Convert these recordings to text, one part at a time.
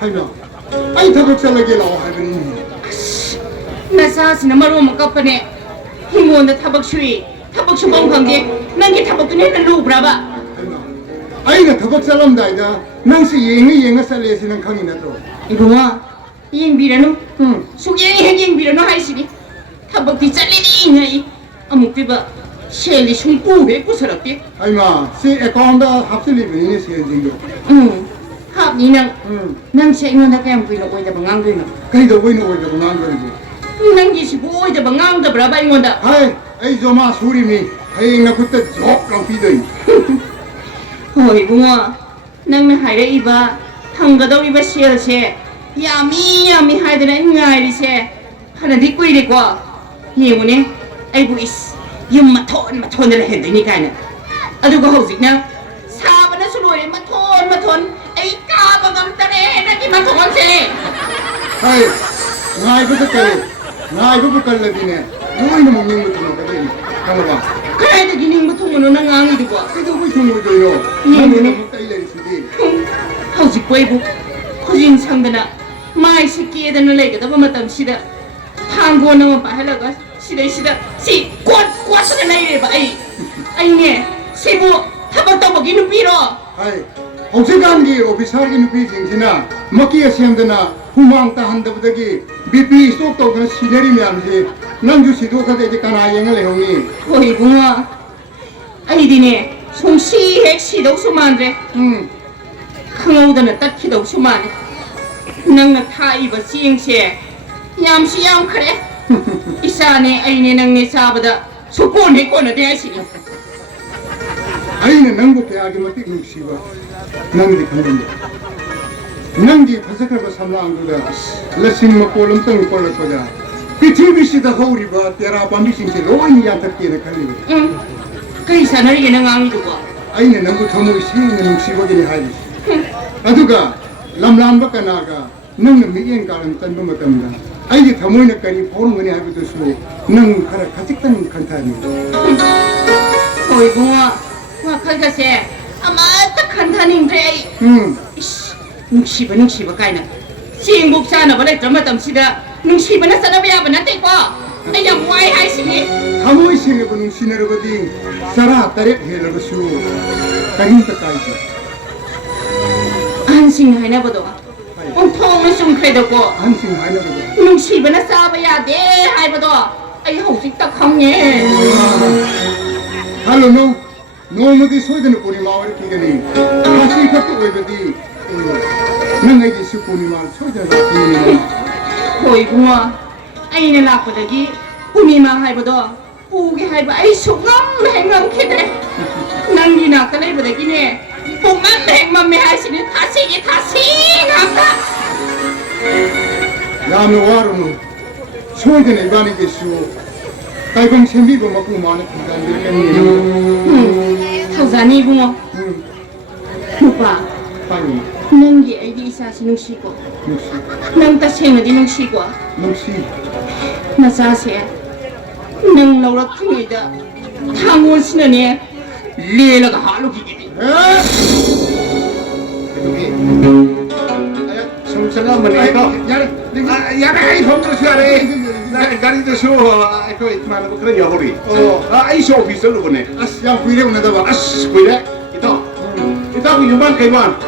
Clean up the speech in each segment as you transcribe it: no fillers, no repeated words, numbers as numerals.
하이나 아이 더벅 살라게 나와 하이브니 나사스나 마로 먹kapane 힘원다 타박 수이 타박 수봉 관계 난게 타박도 내는 루브라바 아이가 더벅 살람다이다 낭시 예행이 살레시는 강이 나도 이거와 이행비라노 숙예행 이행비라노 하이시니 타박디 잘리니 냐이 아무띠바 셀리 숨꾸게 꾸서럽게 아이마 세 에카운다 합슬리브니 세진도 합니낭 낭시 이거나 그냥 부이노 보이다 방앙도이노 그이도 보이는 거이도 나한거리고 낭기시 보이다 방앙다 브라바 이건다 하이 아이 조마 수리미 하이나 그때 족랑 비더니 어이구마 낭나 하이레이바 탕가더리바 셀세 야미 하이드나 ingay리세 하나디 꾸이리고 예문에 아이고 이스 마톤을 했더니 가는 아두고 hꯧ직나 사바나 수로에 마톤 에이 까바감따네 나기 마톤세 하이 나이부터 깔래 나이부터 깔래비네 너희는 먹는 것도 먹거든 가만봐 그래도 기능부통으로 나 앙이두고 그래도 왜 통보줘요 나는 못 따이래리시디 hꯧ직 보이고 호진 상드나 마이 새끼에다는 레이가다 마tam시다 탕고 나만 빠하라가 시다 시 꽉꽉스나 나이래봐 아이네 시부 타박타박이 누비로 하이 혹시간기 오피사기 누비 징지나 먹기에 시험드나 후망 따한다부터기 BP 스톡도그는 시내리 면시 남주 시도가다 이제 까나행을 형이 어이구마 아이디네 송시핵 시덕수만데 강호우다는 딱히덕수만 낭나 타이바 시행시에 얌시 얌 그래 이사네 아이네 낭네 사바다 소꼬네 꼬나 대하시니 아이는 낭복해 아기 못띠 눕시바 낭디 강건데 낭디 파삭하고 삼라안구다 러싱 먹고 럼덩이 꼴을 거자 그 TV시다 허우리바 때라 밤비싱시 로이니 얀탑기에는 칼리고 그 이사는 이게 낭앙이두고 아이는 낭구 더무이 시인은 눕시바기니 하이리 아두가 람람바까 나가 낭는 미엔 가는 딴도 못합니다 아이게 더무이나 까리 보는 거니 하고도 수 낭 가라 가직단 간타니 어이구마 와칼가세 아마따 간타닝드레 눅시바 까이나 시행복사나 버레 점마담시다 눅시바나 싸나비야바나 떼고 아야 와이 하시니 더무이 시행해보는 시내로거디 사라 따렛 해러고수 까린다 까이지 안싱 하이나보도 온통은 좀 그래도고 안심 하이나보다 눅시바나 싸봐야 돼 하이보도 아이 hꯧ직 딱 항예 할로 너 노모디 소이드는 보니 마을 기간이 다시 갖고 오이거디 너에게 수고니 말 소이드는 보니 어이구마 아이네 나쁘다기 우미마 하이보도 우게 하이보 아이 수감 행감캐대 낭기 낙다 레이보다기네 봉만 행맘매 하시니 다시기 다싱한다 야노 와르노 소이드는 이반이겠수 딸공 셈비고 먹고 마는 긴장들 타우자니 붕어 오빠 빨리 낭기 아이디 이사시 눅시고 낭따 생어디 눅시고 뭉시 나사세 낭 나우락퉁이다 탕원 신하네 레라가 하루기기니 Sumsana menikah. Yang ay hong tu siapa? Gari tu so aku ikman aku kena jahuri. Oh, ay so officer lu ni. 아스 야 부이래 오나다 봐 As kuda itu. Itu aku yuman kaiman.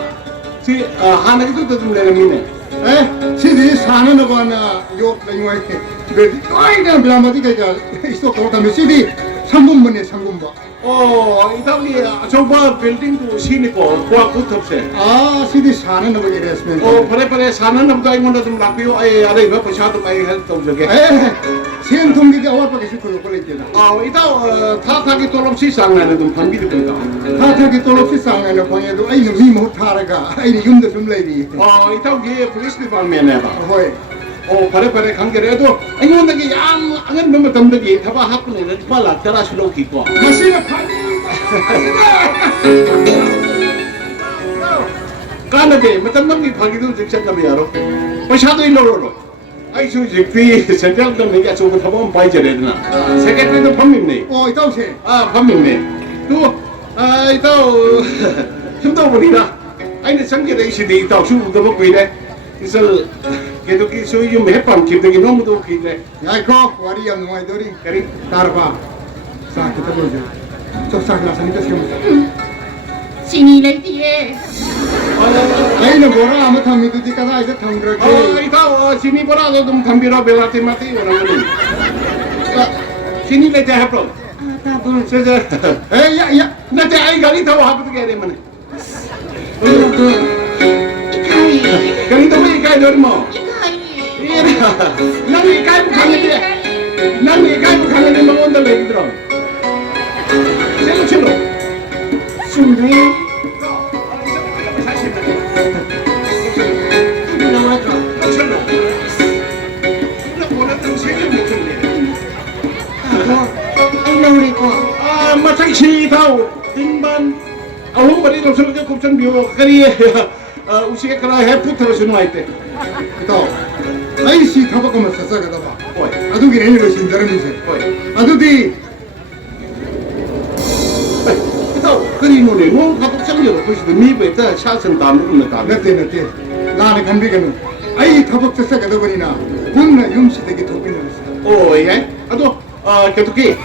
Si hana itu tu mulai ni. 에 시디 사는 거나 요 랭와이 그 아이가 비라마디 가자 있어 거기다 시디 상금번에 상금번 Oh, itu ni coba building tu sini ko aku top se. 아 시디 사는 거 이랬으면 Oh, pada sana nam kau ingat tu lapiu ay ada iba pesawat tu ay help tu juga. 에 시행 통기가 어떻게 시켜요 그랬잖아 Oh, itu thaki tolong si sangat tu panggil tu kita. 타타기 떨어지 상에는 방에도 아이는 미못 타라가 아이는 윤도 좀 레디 Oh, itu dia polis department ni apa? 호이 Oh, pada kanker itu, ayun lagi yang angan memang tam lagi, thapa hak ni, nanti malah cara slow kiko. 마시나 파니 Karena deh, macam mana pagi tu jiksa kami aro, pasal tu ilo. Ay so jikti sentral tu ni aso thapa umpai jadi na. Secretary tu pamim ni. 어 이따오세 Pamim ni. Tu, itu, kita boleh dah. Ay ni sangkir ay sini, itu suruh tu buat ni. 이슬 계속이 소위 좀 해판 기대기 너무도 기대 야이코 와리 양 누아이더리 그리 따라봐 사 kita 보자 족삭 나서니까 세우자 신이 레이디에 아이는 뭐라 아무 탐이 두지 까다 이제 탐그렇게 이따 sini 보라도 좀 담비라 벨라티 마티 오라는 sini leja hapro 아다불 세제 에야야 나한테 아이 가리 타고 하부터 게래 만에 이카이 가리 타고 이까이 dormo 이카이 nang ikai bukannya nang ikai bukannya mengontal lagi terus cello 순대 나와줘 cello udah boleh terus aja mungkin 나오래고 masa isi tahu timban awang bari langsung aja kupcan bio kari usia kena heput terus semua itu 또 아이씨 타바까만 사사가다 봐 oi 아두기 내니로 신자람이세 oi 아두디 tahu kari nune mau kapuk canggih loh pasti demi beta shasen tamu nune tamu 낫대 나는 간비가는 아이 타박 사사가다 보니나 군나 용시 되게 도비는 oh iya aduh ketuki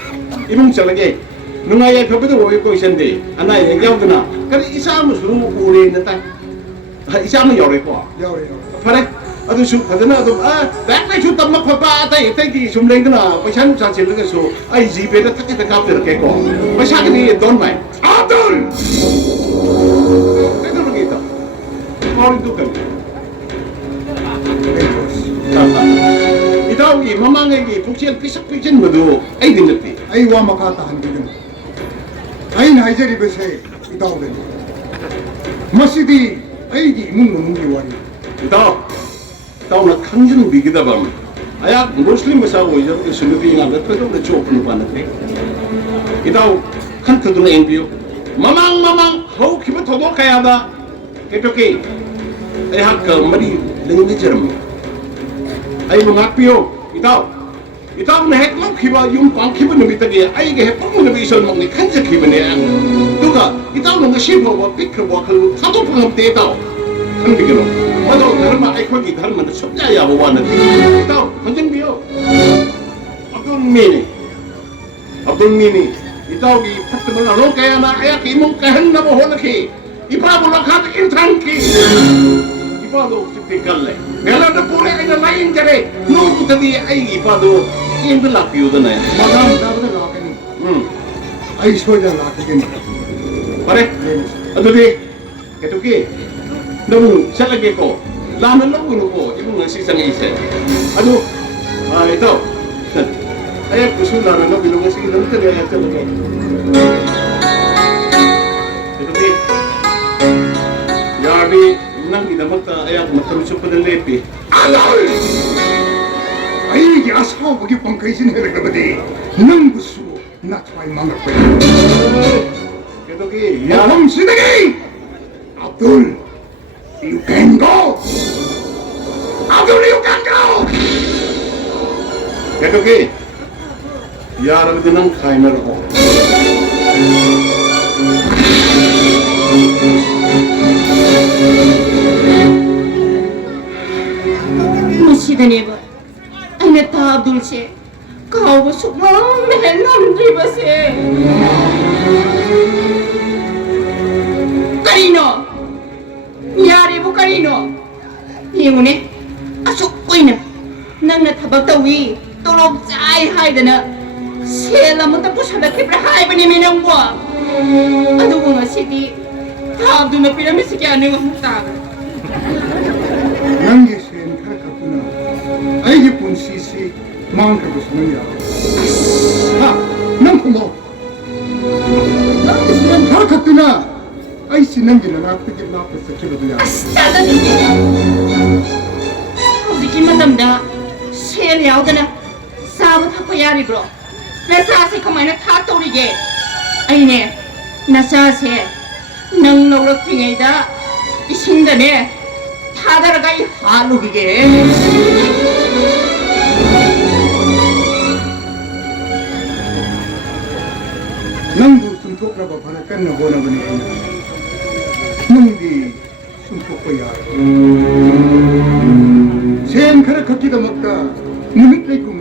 imung lagi nungaya pepeda woy ko isende ana yang jauh kena kari isa musuh ure neta isa mu yore ko 야오래요 pare aduh su kadana aduh back su tamma papa tai ki sumleng kena pasan sa sil ke su ai jibe da tak tak kap ke ko pasa ni don mai adul itu begitu mau itu kan 이다우기 마망에게 북시엔 피삭피진 모두 아이디 늦디 아이 와마카타 한기는 아이 나이제리 베세 이다오베 마시디 아이기 뭉뭉기 와리 이다우나 칸준 비기다 밤 아야 무슬림 메사고 이제 수누비가 몇 회도 내 쪽으로 봤는데 이다우 칸트드는 엔비오 마망 하우 기분 더도 가야다 개벽이 ai hak mari lengi jeram ai mangapio itaw na hek lok khiba yung pang khiba no bitagi ai ge hek pang no bi son mong ni khanja khiba ne duga itaw no ngashi bo wa pik bo khal thado pang te taw kan bi gelo mado dharma ai khoi gi dharma na sobja ya bo wan itaw hanjang bio abdul mini itaw gi phat ma ro kaya na aya ki mong kahan na bo hon ki ipa bo la khat in thang ki Ipado tipikalle. Mela na pure ay na lain jare. No tadi ay ipado yung belapyo da na. 마감 다브다 라케니 아이 소자 라케니 Pare. Ano di? Ketuki. Namu siya lagi ko. Laman lang ko. Ibang nga sisang isa. Ano? Ito. Ay gusto na na bilong nga sige lang tadi ay talaga. Ketuki. Yarbi nang idamagta ayak matalusok pa ng lepi. 알랄 아이기 아사오 보기 뻥카이신 해라가버디 능부수 나트와이 망각거야 Ketuki. 야범 시대기 아둘 you can go 아둘 you can go Ketuki. Yarab din ang timer ko. 무시드네버 아이네 다 둘세 가오고 수범 맨남들 버세 까리노 야리부 까리노 이문에 아속 꼬이나 낭나 타박다위 또록 짜이 하이드나 세라무다 부사다 케브라 하이브니 미능고 아두고 마시디 다abdu나 피라미스키 아니고 한다 난게 시엔 카라카구나 아이기 분시시 망카고 스는야 난 고모 난게 시엔 카라카구나 아이씨 난게는 나쁘게 나쁘서 키로도야 아스타다니 hꯧꯖꯤꯛꯀꯤ ꯃꯇꯝꯗ ꯁꯦꯜ ꯌꯥꯎꯗꯅ ꯆꯥꯕ ꯊꯛꯄ ꯌꯥꯔꯤꯕ꯭ꯔꯣ ꯅꯆꯥꯁꯦ ꯀꯃꯥꯏꯅ ꯊꯥꯛꯇꯧꯔꯤꯒꯦ ꯑꯩꯅꯦ ꯅꯆꯥꯁꯦ ꯅꯪ ꯂꯧꯔꯛꯇ꯭ꯔꯤꯉꯩꯗ 이신다네 타다라가 이 하루기게 낭부 숨톡라고 바라깐나 보나보니 낭디 ꯁꯨꯝꯊꯣꯛꯄ ꯌꯥꯏ ꯁꯦꯟ ꯈꯔ ꯈꯛꯀꯤꯗꯃꯛꯇ ꯅꯨꯃꯤꯠ ꯂꯩꯒꯨꯝ